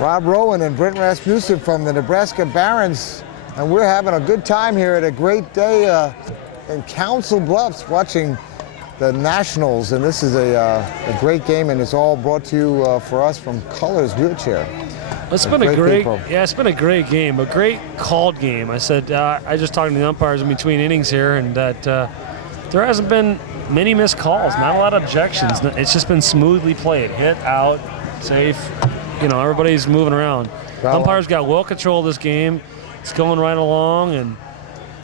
Rob Rowan and Brent Rasmussen from the Nebraska Barons, and we're having a good time here at a great day in Council Bluffs watching the Nationals, and this is a great game, and it's all brought to you for us from Colors Wheelchair. It's been a great, it's been a great game, a great called game. I said I just talked to the umpires in between innings here, and that there hasn't been many missed calls, not a lot of objections. It's just been smoothly played, hit, out, safe. You know, everybody's moving around. Umpires got well control of this game. It's going right along, and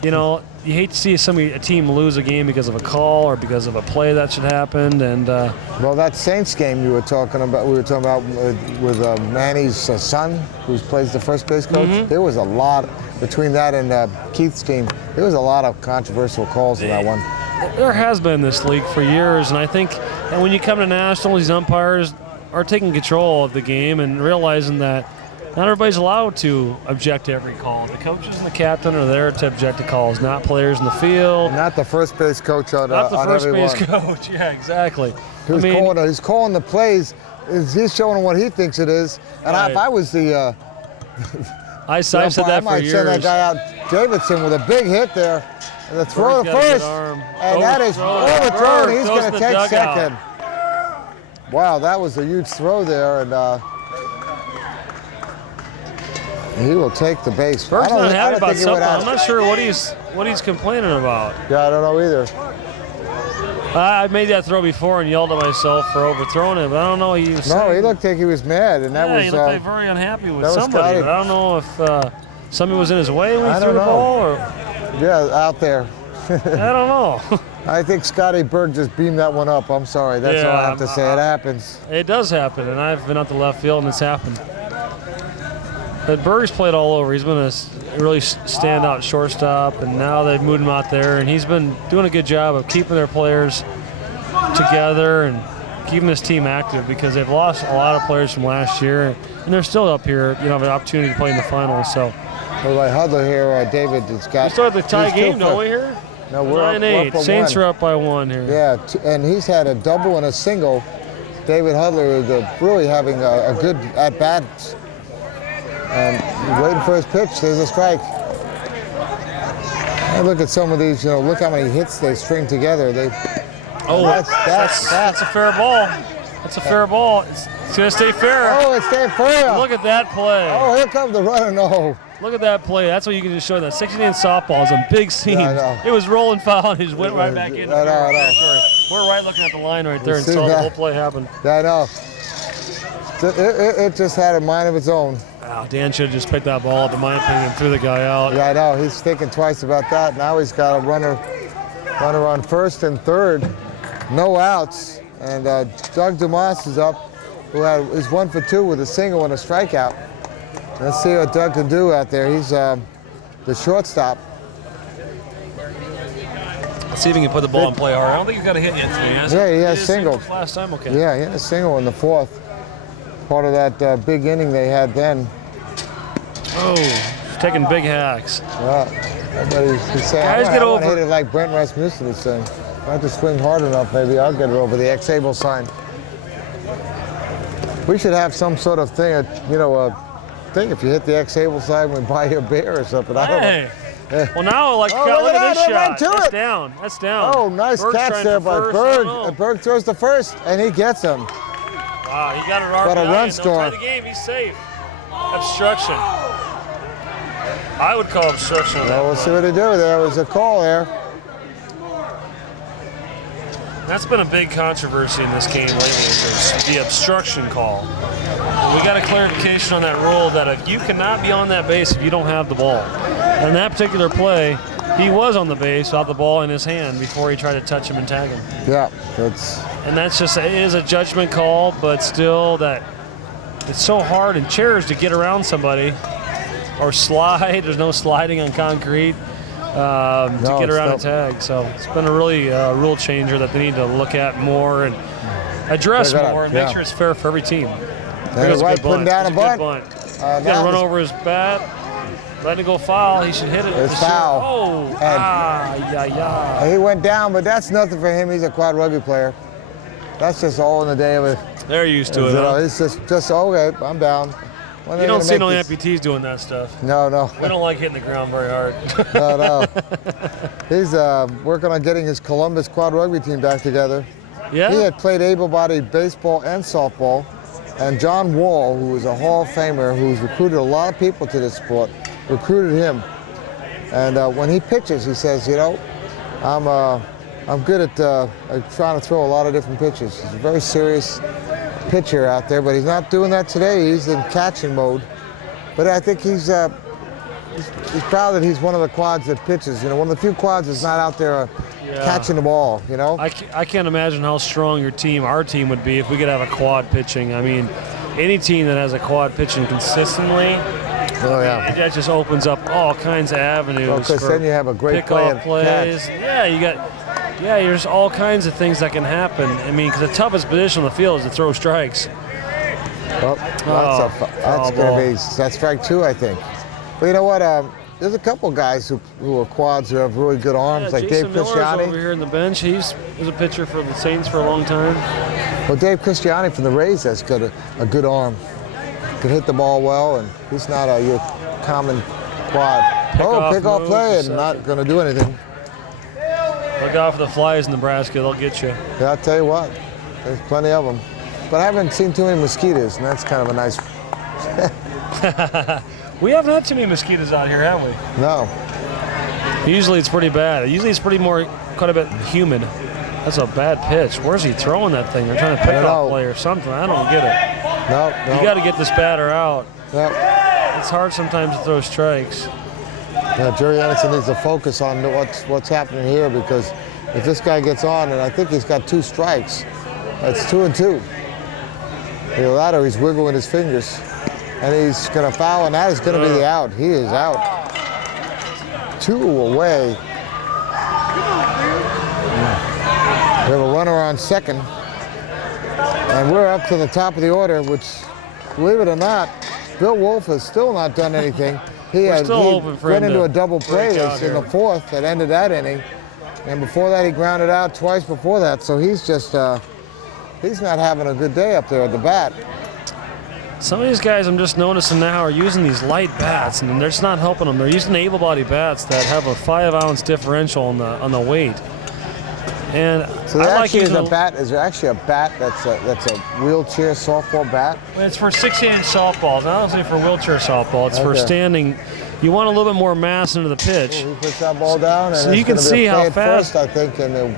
you know, you hate to see a team lose a game because of a call or because of a play that should happen. And well, that Saints game we were talking about with Manny's son, who plays the first base coach. Mm-hmm. There was a lot between that and Keith's team. There was a lot of controversial calls in that one. There has been in this league for years, and I think that when you come to nationals, these umpires are taking control of the game and realizing that not everybody's allowed to object to every call. The coaches and the captain are there to object to calls, not players in the field. Not the first base coach on Not the on first everyone. base coach, yeah, exactly. He's calling the plays. He's showing what he thinks it is. And right. if I was the I've said that for years. I might send that guy out, Davidson, with a big hit there. And the throw to first. And that is overthrown. He's going to take second. Wow, that was a huge throw there, and he will take the base. Berg's not happy about something. I'm not sure what he's complaining about. Yeah, I don't know either. I made that throw before and yelled at myself for overthrowing it, but I don't know what he was saying. No, he looked like he was mad, and that was. He looked like very unhappy with somebody. But I don't know if somebody was in his way when he threw the ball, or. Yeah, out there. I don't know. I think Scotty Berg just beamed that one up. I'm sorry. That's all I have to say. It happens. It does happen, and I've been out the left field, and it's happened. But Berg's played all over. He's been a really standout shortstop, and now they've moved him out there, and he's been doing a good job of keeping their players together and keeping this team active because they've lost a lot of players from last year, and they're still up here, have an opportunity to play in the finals. So. Well, by Hudler here, David has got. We still have the tie game, don't we, here? No, we're 9-8. up Saints one. are up by 1 here. Yeah, and he's had a double and a single. David Hudler is really having a good at-bat. And waiting for his pitch. There's a strike. And look at some of these, look how many hits they string together. That's a fair ball. That's a fair ball. It's going to stay fair. Oh, it stayed fair. Look at that play. Oh, here comes the runner. No. Look at that play. That's what you can just show. That 16-inch softball is a big seam. Yeah, it was rolling foul and he just went right back in. I know. We're right looking at the line right there and saw the whole play happen. Yeah, I know. It just had a mind of its own. Wow, Dan should have just picked that ball up, in my opinion, and threw the guy out. Yeah, I know. He's thinking twice about that. Now he's got a runner on first and third. No outs. And Doug DeMoss is up, who is 1 for 2 with a single and a strikeout. Let's see what Doug can do out there. He's the shortstop. Let's see if he can put the ball in play hard. I don't think he's got a hit yet today, has he? Yeah, he has single. Last time, okay. Yeah, he had a single in the 4th. Part of that big inning they had then. Oh, he's taking big hacks. Yeah, he's saying, guys, get over. I hit it like Brent Rasmussen is saying. If I have to swing hard enough, maybe I'll get it over the X-Able sign. We should have some sort of thing, thing if you hit the X-Able sign, we buy you a beer or something. I don't know. Well, now, look at this shot. That's down. That's down. Oh, nice catch there by Berg. Berg throws the first, and he gets him. Wow, he got an RBI. Got a run score. Tie the game. He's safe. Obstruction. I would call obstruction. Well, we'll see what they do. There was a call there. That's been a big controversy in this game lately, is the obstruction call. We got a clarification on that rule that if you cannot be on that base if you don't have the ball. And that particular play, he was on the base without the ball in his hand before he tried to touch him and tag him. Yeah, that's just, it is a judgment call, but still that it's so hard in chairs to get around somebody or slide. There's no sliding on concrete. To get around a tag. So it's been a really rule changer that they need to look at more and address more and make sure it's fair for every team. That's right, putting down a bunt. He's got to run over his bat, let it go foul. He should hit it. It's foul. Oh, he went down, but that's nothing for him. He's a quad rugby player. That's just all in the day of it. They're used to it. It's just okay, I'm down. When You are they don't gonna see make no this? amputees doing that stuff. No. We don't like hitting the ground very hard. No. He's working on getting his Columbus quad rugby team back together. Yeah? He had played able-bodied baseball and softball. And John Wall, who is a Hall of Famer, who's recruited a lot of people to this sport, recruited him. And when he pitches, he says, you know, I'm good at trying to throw a lot of different pitches. He's a very serious pitcher out there, but he's not doing that today. He's in catching mode. But I think he's proud that he's one of the quads that pitches. You know, one of the few quads that's not out there catching the ball, you know? I can't imagine how strong our team would be if we could have a quad pitching. I mean, any team that has a quad pitching consistently, that just opens up all kinds of avenues. Because then you have a great pickoff plays. Catch. There's all kinds of things that can happen. I mean, because the toughest position on the field is to throw strikes. That's strike 2, I think. But you know what? There's a couple guys who are quads who have really good arms, like Jason Dave Miller's Christiani. over here in the bench. He was a pitcher for the Saints for a long time. Well, Dave Christiani from the Rays has got a good arm. Can hit the ball well, and he's not your common quad. Pick-off play and not going to do anything. Look out for the flies in Nebraska. They'll get you. Yeah, I'll tell you what. There's plenty of them. But I haven't seen too many mosquitoes, and that's kind of a nice... We haven't had too many mosquitoes out here, have we? No. Usually it's pretty bad. Usually it's quite a bit humid. That's a bad pitch. Where's he throwing that thing? They're trying to pick off play or something. I don't get it. No. You got to get this batter out. Yep. It's hard sometimes to throw strikes. Yeah, Jerry Anderson needs to focus on what's happening here, because if this guy gets on, and I think he's got 2 strikes, that's 2 and 2. Either that or he's wiggling his fingers. And he's going to foul, and that is going to be the out. He is out. 2 away. We have a runner on second. And we're up to the top of the order, which, believe it or not, Bill Wolf has still not done anything. He went into a double play in the 4th that ended that inning. And before that, he grounded out twice before that. So he's just, he's not having a good day up there at the bat. Some of these guys I'm just noticing now are using these light bats, and they're just not helping them. They're using able-bodied bats that have a 5-ounce differential on the weight. And so there actually is a bat. Is there actually a bat that's a wheelchair softball bat? It's for 16-inch softballs. Not only for wheelchair softball. It's for standing. You want a little bit more mass into the pitch. He puts that ball down, and so you can see how fast. First, I think, and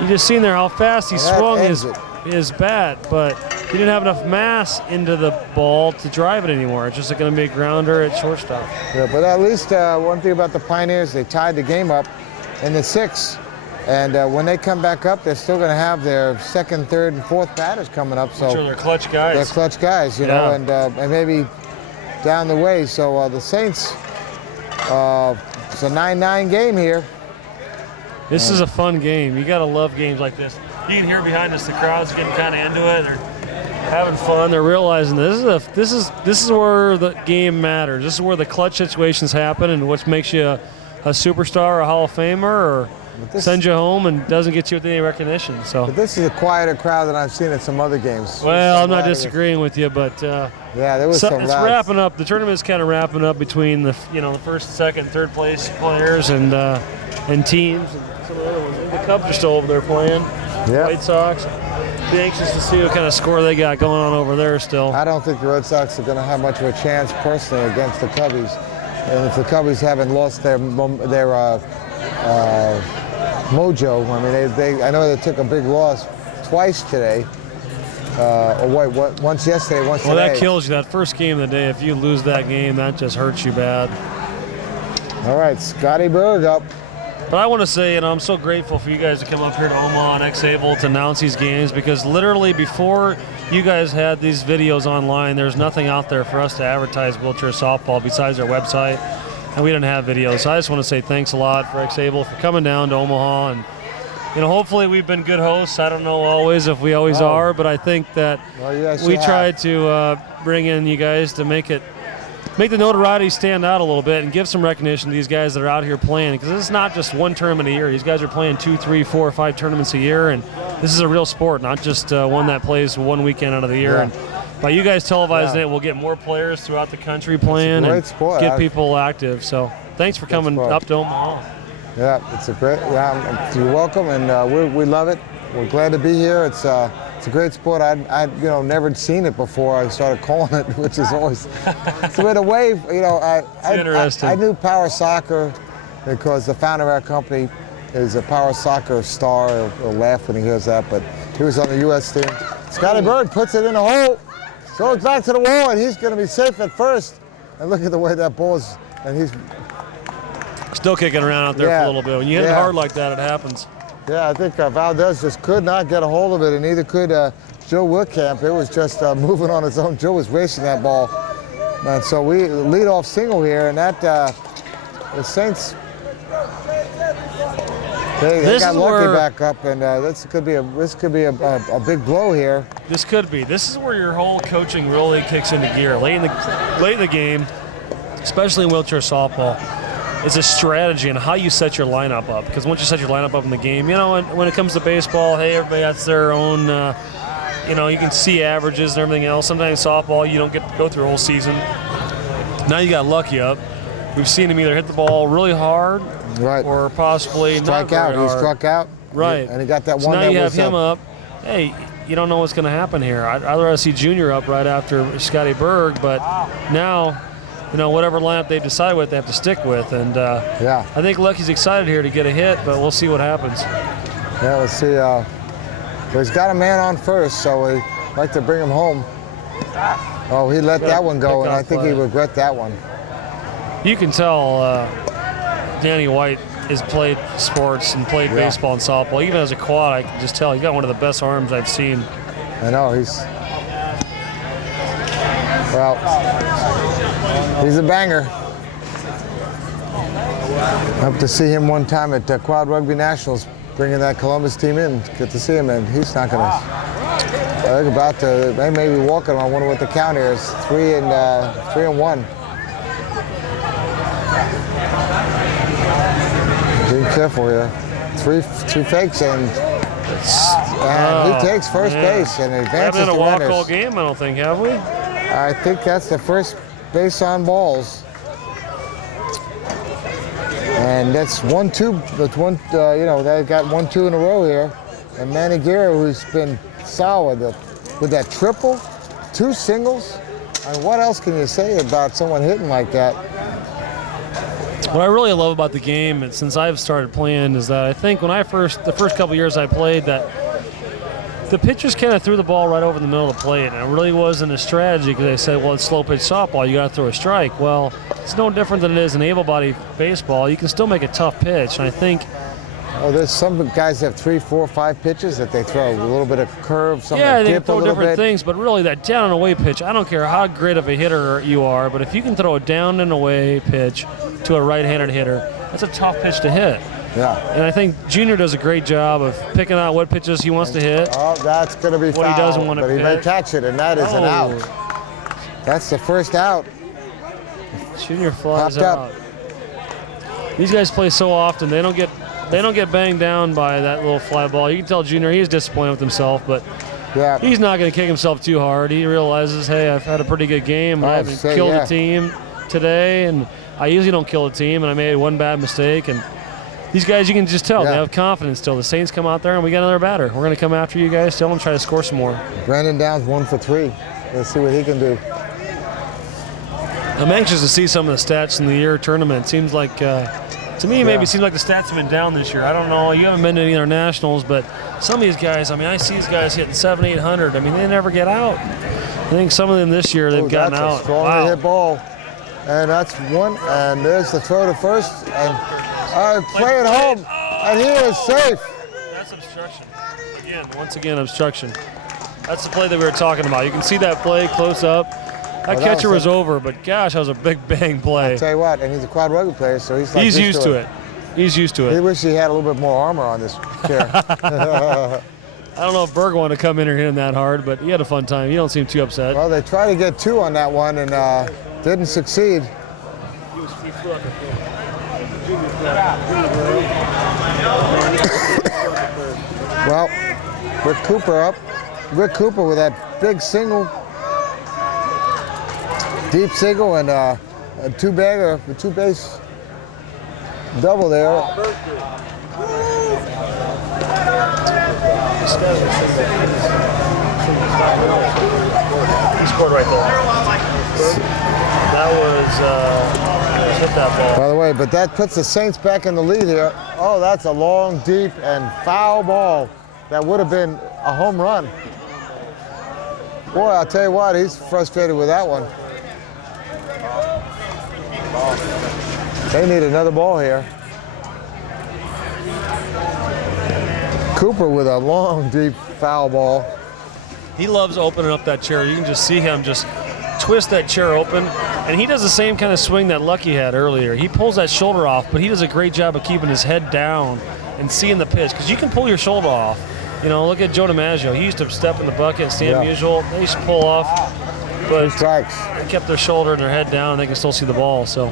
you just seen there how fast he swung his bat, but he didn't have enough mass into the ball to drive it anymore. It's just going to be a grounder at shortstop. Yeah, but at least one thing about the Pioneers, they tied the game up in the 6th. And when they come back up, they're still going to have their 2nd, 3rd, and 4th batters coming up. So they're clutch guys. They're clutch guys, you know, and maybe down the way. So the Saints, it's a 9-9 game here. This is a fun game. You got to love games like this. You can hear behind us the crowd's getting kind of into it. They're having fun. They're realizing this is where the game matters. This is where the clutch situations happen, and what makes you a superstar, a Hall of Famer, or send you home and doesn't get you with any recognition. So. But this is a quieter crowd than I've seen at some other games. Well, I'm not disagreeing with you, but yeah, there was some. It's wrapping up. The tournament's kind of wrapping up between the first, second, third place players and teams and some of the other ones. The Cubs are still over there playing. Yep. White Sox. Be anxious to see what kind of score they got going on over there still. I don't think the Red Sox are going to have much of a chance personally against the Cubbies. And if the Cubbies haven't lost their mojo, I mean, I know they took a big loss twice today. Once yesterday, once today. Well, that kills you. That first game of the day, if you lose that game, that just hurts you bad. All right, Scotty Berg up. But I want to say, I'm so grateful for you guys to come up here to Omaha and X-Able to announce these games, because literally before you guys had these videos online, there's nothing out there for us to advertise wheelchair softball besides our website, and we didn't have videos. So I just want to say thanks a lot for X-Able for coming down to Omaha, and hopefully we've been good hosts. I don't know always if we always are, but I think that we tried to bring in you guys to make the notoriety stand out a little bit and give some recognition to these guys that are out here playing, because this is not just one tournament a year. These guys are playing 2, 3, 4, 5 tournaments a year, and this is a real sport, not just one that plays one weekend out of the year. Yeah. And By you guys televising it, we'll get more players throughout the country playing and sport. get people active. So thanks for coming up to Omaha. Yeah, it's a great. Yeah, you're welcome, and we love it. We're glad to be here. It's a great sport. I never seen it before. I started calling it, which is always it's been a wave. Interesting. I knew Power Soccer because the founder of our company is a Power Soccer star. He'll laugh when he hears that, but he was on the U.S. team. Scotty Bird puts it in the hole, goes back to the wall, and he's going to be safe at first. And look at the way that ball is, and he's still kicking around out there for a little bit. When you hit it hard like that, it happens. Yeah, I think Valdez just could not get a hold of it, and neither could Joe Woodcamp. It was just moving on its own. Joe was racing that ball. And so we lead off single here, and that the Saints, they got lucky back up, and this could be a big blow here. This could be. This is where your whole coaching really kicks into gear. Late in the game, especially in wheelchair softball, it's a strategy and how you set your lineup up. Because once you set your lineup up in the game, when it comes to baseball, hey, everybody has their own, you can see averages and everything else. Sometimes softball, you don't get to go through a whole season. Now you got lucky up. We've seen him either hit the ball really hard or possibly not very hard. He struck out. Right. And he got that so one. Now you have him up. Hey, you don't know what's going to happen here. I'd rather see Junior up right after Scotty Berg, but now, whatever lineup they decide with, they have to stick with. And I think Lucky's excited here to get a hit, but we'll see what happens. Yeah, let's see. He's got a man on first, so we'd like to bring him home. Oh, he let that one go, and I think he regret that one. You can tell Danny White has played sports and played baseball and softball. Even as a quad, I can just tell he's got one of the best arms I've seen. I know, he's a banger. Hope to see him one time at Quad Rugby Nationals, bringing that Columbus team in. Get to see him, and he's not going to. They may be walking. I wonder what the count is. 3-1. Be careful here. Two fakes, and he takes first base and advances to runners. Haven't been a walk-all game, I don't think, have we? I think that's the first base on balls. And that's 1-2. That's one. They got 1-2 in a row here. And Manny Guerra, who's been solid with that triple, 2 singles. I mean, what else can you say about someone hitting like that? What I really love about the game, and since I've started playing, is that I think when the first couple years I played, that the pitchers kind of threw the ball right over the middle of the plate, and it really wasn't a strategy because they said, well, it's slow pitch softball, you got to throw a strike. Well, it's no different than it is in able-bodied baseball. You can still make a tough pitch, and I think. Oh, there's some guys that have 3, 4, 5 pitches that they throw. A little bit of curve, some yeah, they dip throw a little different bit. things, but really that down and away pitch, I don't care how great of a hitter you are, but if you can throw a down and away pitch to a right-handed hitter, that's a tough pitch to hit. Yeah. And I think Junior does a great job of picking out what pitches he wants to hit. Oh, that's going to be what foul, he doesn't want to but pitch. He may catch it, and that is an out. That's the first out. Junior flies out. These guys play so often, they don't get banged down by that little fly ball. You can tell Junior he's disappointed with himself, but he's not going to kick himself too hard. He realizes, hey, I've had a pretty good game. I haven't killed the team today, and I usually don't kill the team, and I made one bad mistake. And these guys, you can just tell, they have confidence still. The Saints come out there, and we got another batter. We're going to come after you guys still and try to score some more. Brandon Downs 1 for 3. Let's see what he can do. I'm anxious to see some of the stats in the year tournament. Seems like, to me, maybe it seems like the stats have been down this year. I don't know. You haven't been to any internationals, but some of these guys, I see these guys hitting 700, 800. They never get out. I think some of them this year, they've gotten out. That's a strongly hit ball. And that's one. And there's the throw to first. And play it home. And he is safe. That's obstruction. Once again, obstruction. That's the play that we were talking about. You can see that play close up. That catcher was over, but gosh, that was a big bang play. I'll tell you what, and he's a quad rugby player, so he's used to it. He's used to it. He wish he had a little bit more armor on this chair. I don't know if Berg wanted to come in or hit him that hard, but he had a fun time. He don't seem too upset. Well, they tried to get 2 on that one and didn't succeed. Well, Rick Cooper with that big single. deep single and a two-bagger, a two-base double there. He scored right there. That was hit that ball. By the way, but that puts the Saints back in the lead here. Oh, that's a long, deep, and foul ball. That would have been a home run. Boy, I'll tell you what, he's frustrated with that one. They need another ball here. Cooper with a long, deep foul ball. He loves opening up that chair. You can just see him just twist that chair open. And he does the same kind of swing that Lucky had earlier. He pulls that shoulder off, but he does a great job of keeping his head down and seeing the pitch. Because you can pull your shoulder off. You know, look at Joe DiMaggio. He used to step in the bucket and stand usual. They used to pull off. But 2 strikes. They kept their shoulder and their head down, and they can still see the ball. So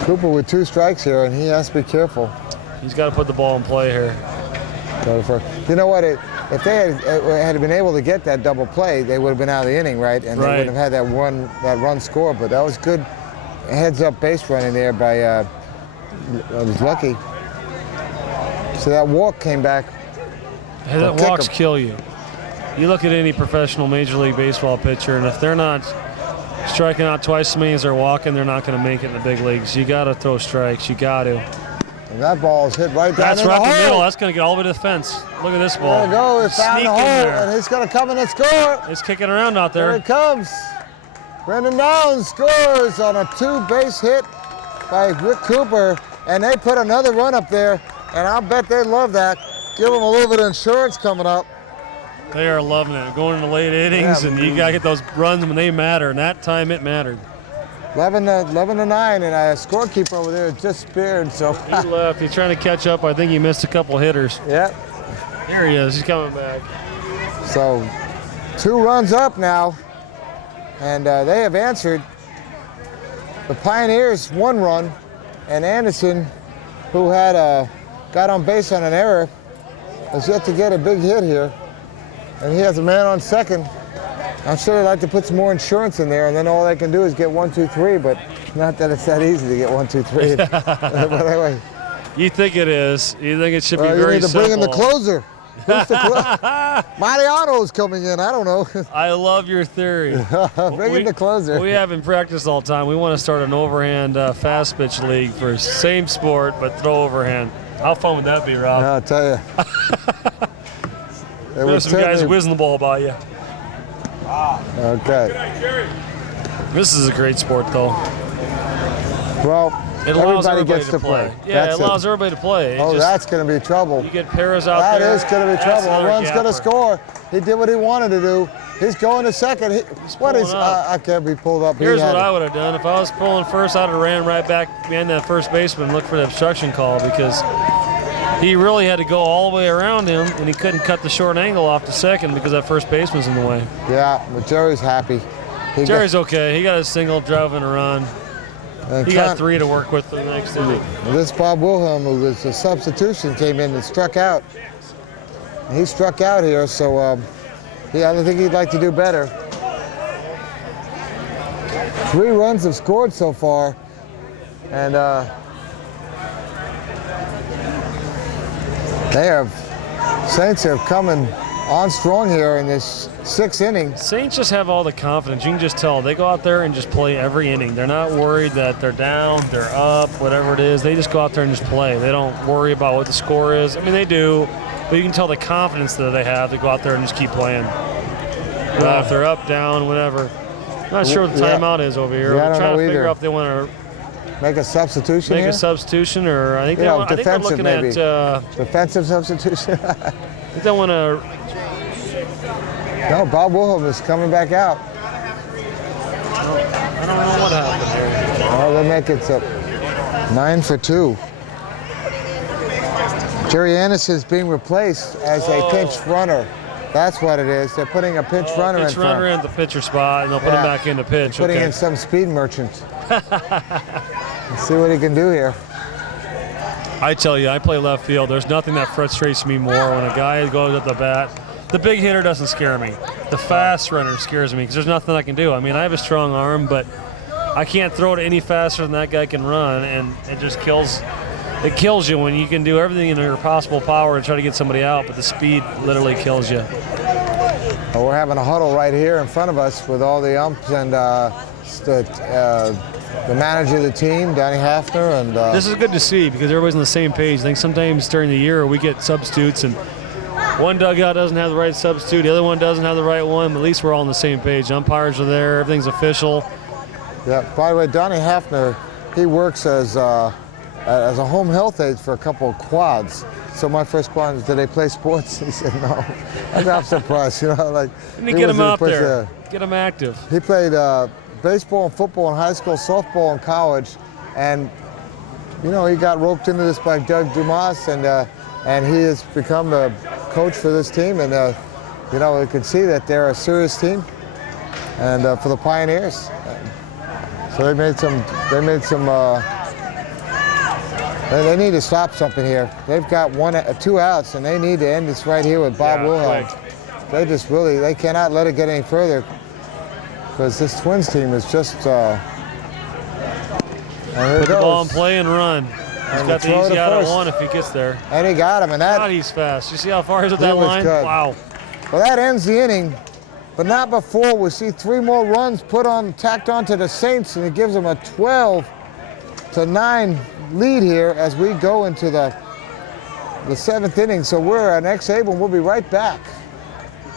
Cooper with 2 strikes here, and he has to be careful. He's got to put the ball in play here. You know what? If they had been able to get that double play, they would have been out of the inning, right? And they wouldn't have had that run score. But that was good heads-up base running there by it was Lucky. So that walk came back. Hey, that walks kill you. You look at any professional Major League Baseball pitcher, and if they're not striking out twice as many as they're walking, they're not going to make it in the big leagues. You got to throw strikes. You got to. And that ball is hit right down That's in right the in the hole. middle. That's going to get all the way to the fence. Look at this ball. There we go. It's down the hole, and he's going to come in and score. It's kicking around out there. There it comes. Brendan Downs scores on a 2-base hit by Rick Cooper, and they put another run up there, and I'll bet they love that. Give them a little bit of insurance coming up. They are loving it. Going into late innings, and you got to get those runs when they matter, and that time it mattered. 11 to 9, and a scorekeeper over there just speared. So he left. He's trying to catch up. I think he missed a couple hitters. Yep. There he is. He's coming back. So 2 runs up now, and they have answered. The Pioneers 1 run, and Anderson, who had got on base on an error, has yet to get a big hit here, and he has a man on second. I'm sure they'd like to put some more insurance in there, and then all they can do is get 1, 2, 3, but not that it's that easy to get 1, 2, 3. But anyway. You think it is. You think it should be very simple. You need to bring in the closer. Who's the Mariano's coming in. I don't know. I love your theory. Bring in the closer. We haven't practiced all the time. We want to start an overhand fast pitch league for same sport, but throw overhand. How fun would that be, Rob? I'll tell you. There's some guys whizzing the ball by you. Okay. This is a great sport, though. Well, it allows everybody everybody gets to play. Yeah, it allows everybody to play. That's going to be trouble. You get pairs out there. there. That is going to be trouble. A run's going to score. He did what he wanted to do. He's going to second. I can't be pulled up. Here's what I would have done. If I was pulling first, I'd have ran right back behind that first baseman and looked for the obstruction call, because he really had to go all the way around him, and he couldn't cut the short angle off to second because that first baseman's in the way. Yeah, but Jerry's happy. Jerry's okay. He got a single, drove in a run. He got 3 to work with the next inning. This Bob Wilhelm, who was a substitution, came in and struck out. He struck out here, so I think he'd like to do better. 3 runs have scored so far, and Saints have coming on strong here in this 6th inning. Saints just have all the confidence. You can just tell. They go out there and just play every inning. They're not worried that they're down, they're up, whatever it is. They just go out there and just play. They don't worry about what the score is. I mean, they do, but you can tell the confidence that they have to go out there and just keep playing. If they're up, down, whatever. I'm not sure what the timeout is over here. We're trying to figure out if they want to make a substitution a substitution, or I think, I think they're looking maybe. at defensive substitution. I think they want to. No, Bob Wilhelm is coming back out. I don't know what happened here. Oh, they make it 9 for 2. Jerry Anderson is being replaced as a pinch runner. That's what it is. They're putting a pinch runner in front. Pinch runner in the pitcher spot, and they'll put him back in the pitch. Putting in some speed merchant. Let's see what he can do here. I tell you, I play left field. There's nothing that frustrates me more when a guy goes at the bat. The big hitter doesn't scare me. The fast runner scares me because there's nothing I can do. I mean, I have a strong arm, but I can't throw it any faster than that guy can run, and it just kills. It kills you when you can do everything in your possible power to try to get somebody out, but the speed literally kills you. Well, we're having a huddle right here in front of us with all the umps and the manager of the team, Danny Hafner, and this is good to see because everybody's on the same page. I think sometimes during the year we get substitutes and one dugout doesn't have the right substitute, the other one doesn't have the right one, but at least we're all on the same page. Umpires are there, everything's official. Yeah, by the way, Danny Hafner, he works as a home health aide for a couple of quads. So my first question is, do they play sports? He said no. I'm surprised, you know, like. And get him out there, get him active. He played baseball and football in high school, softball in college, and you know, he got roped into this by Doug Dumas, and he has become the coach for this team, and you know, we can see that they're a serious team, and for the Pioneers. So they made some. They need to stop something here. They've got 2 outs, and they need to end this right here with Bob Wilhelm. Right. They just really, they cannot let it get any further, because this Twins team is just. And here Put it the ball goes. in play and run. He's got the easy out at 1 if he gets there. And he got him, and that. God, he's fast. You see how far he's at that was line? good. Wow. Well, that ends the inning, but not before we see 3 more runs tacked on to the Saints, and it gives them a 12-9 lead here as we go into the 7th inning. So we're an X-Able, and we'll be right back.